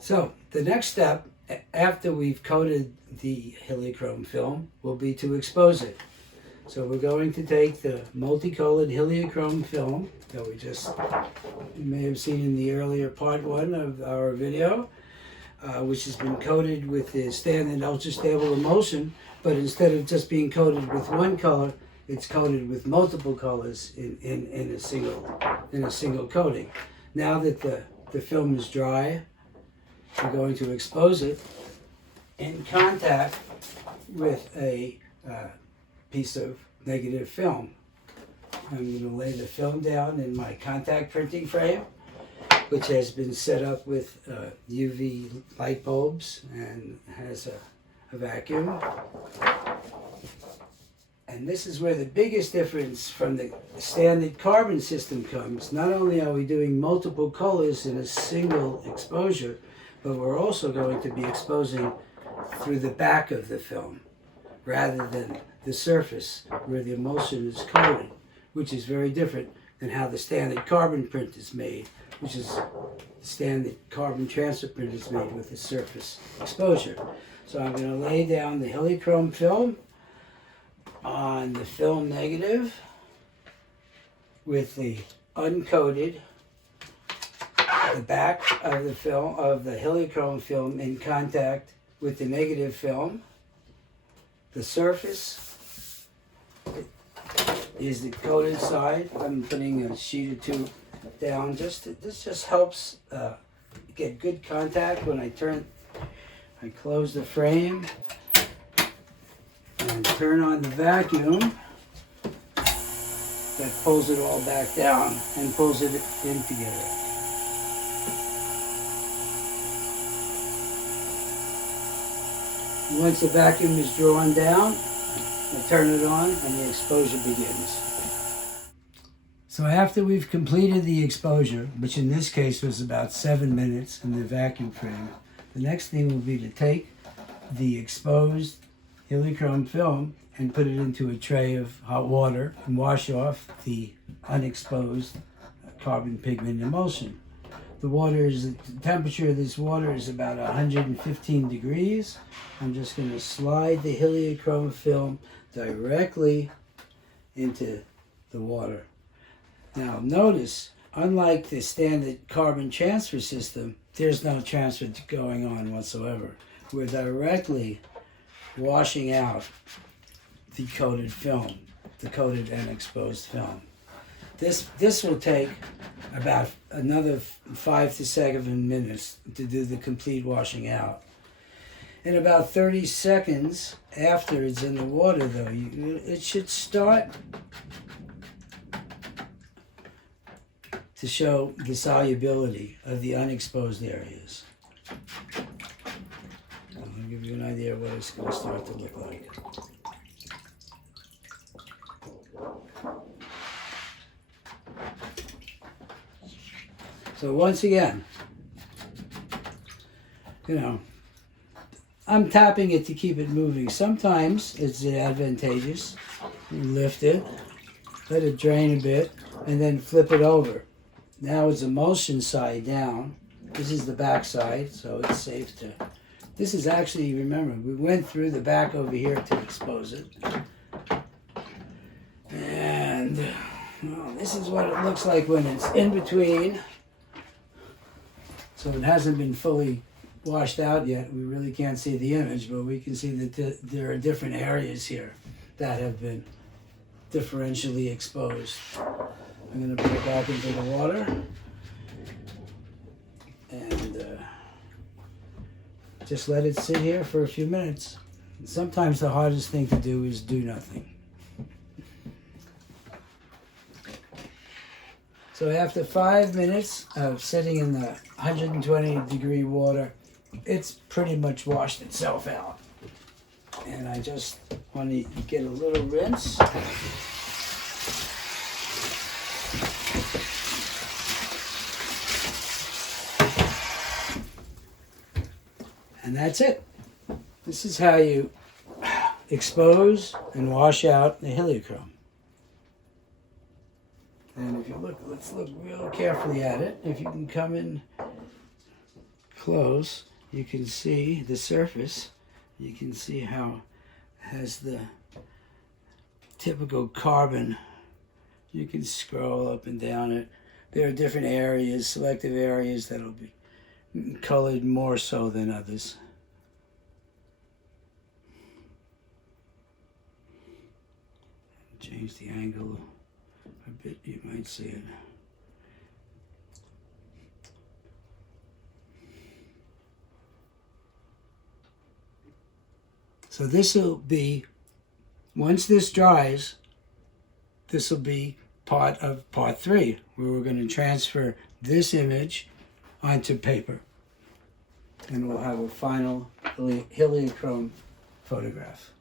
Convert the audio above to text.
So the next step, after we've coated the heliochrome film, will be to expose it. So we're going to take the multicolored heliochrome film that you may have seen in the earlier part 1 of our video, which has been coated with the standard ultra-stable emulsion, but instead of just being coated with one color, it's coated with multiple colors in a single coating. Now that the film is dry, we're going to expose it in contact with a piece of negative film. I'm going to lay the film down in my contact printing frame, which has been set up with UV light bulbs and has a vacuum. And this is where the biggest difference from the standard carbon system comes. Not only are we doing multiple colors in a single exposure, but we're also going to be exposing through the back of the film rather than the surface where the emulsion is coated, which is very different than how the standard carbon print is made, which is standard carbon transfer print is made with the surface exposure. So I'm going to lay down the heliochrome film on the film negative with the uncoated, the back of the film, of the heliochrome film, in contact with the negative film. The surface is the coated side. I'm putting a sheet or two down. This just helps get good contact when I close the frame and turn on the vacuum that pulls it all back down and pulls it in together. Once the vacuum is drawn down, I turn it on and the exposure begins. So after we've completed the exposure, which in this case was about 7 minutes in the vacuum frame, the next thing will be to take the exposed heliochrome film and put it into a tray of hot water and wash off the unexposed carbon pigment emulsion. The temperature of this water is about 115 degrees. I'm just going to slide the heliochrome film directly into the water. Now notice, unlike the standard carbon transfer system, there's no transfer going on whatsoever. We're directly washing out the coated film, the coated and exposed film. This will take about another 5 to 7 minutes to do the complete washing out. In about 30 seconds after it's in the water, though, it should start to show the solubility of the unexposed areas. I'll give you an idea of what it's going to start to look like. So once again, I'm tapping it to keep it moving. Sometimes it's advantageous. You lift it, let it drain a bit, and then flip it over. Now it's emulsion side down. This is the back side, so it's safe to... This is actually, remember, we went through the back over here to expose it. And well, this is what it looks like when it's in between. So it hasn't been fully washed out yet. We really can't see the image, but we can see that there are different areas here that have been differentially exposed. I'm going to put it back into the water and just let it sit here for a few minutes. And sometimes the hardest thing to do is do nothing. So after 5 minutes of sitting in the 120 degree water, it's pretty much washed itself out. And I just want to get a little rinse. And that's it. This is how you expose and wash out the heliochrome. And if you look, let's look real carefully at it. If you can come in close, you can see the surface. You can see how it has the typical carbon. You can scroll up and down it. There are different areas, selective areas that'll be colored more so than others. Change the angle a bit, you might see it. So this will be, once this dries, this will be part of part 3, where we're going to transfer this image onto paper. And we'll have a final heliochrome photograph.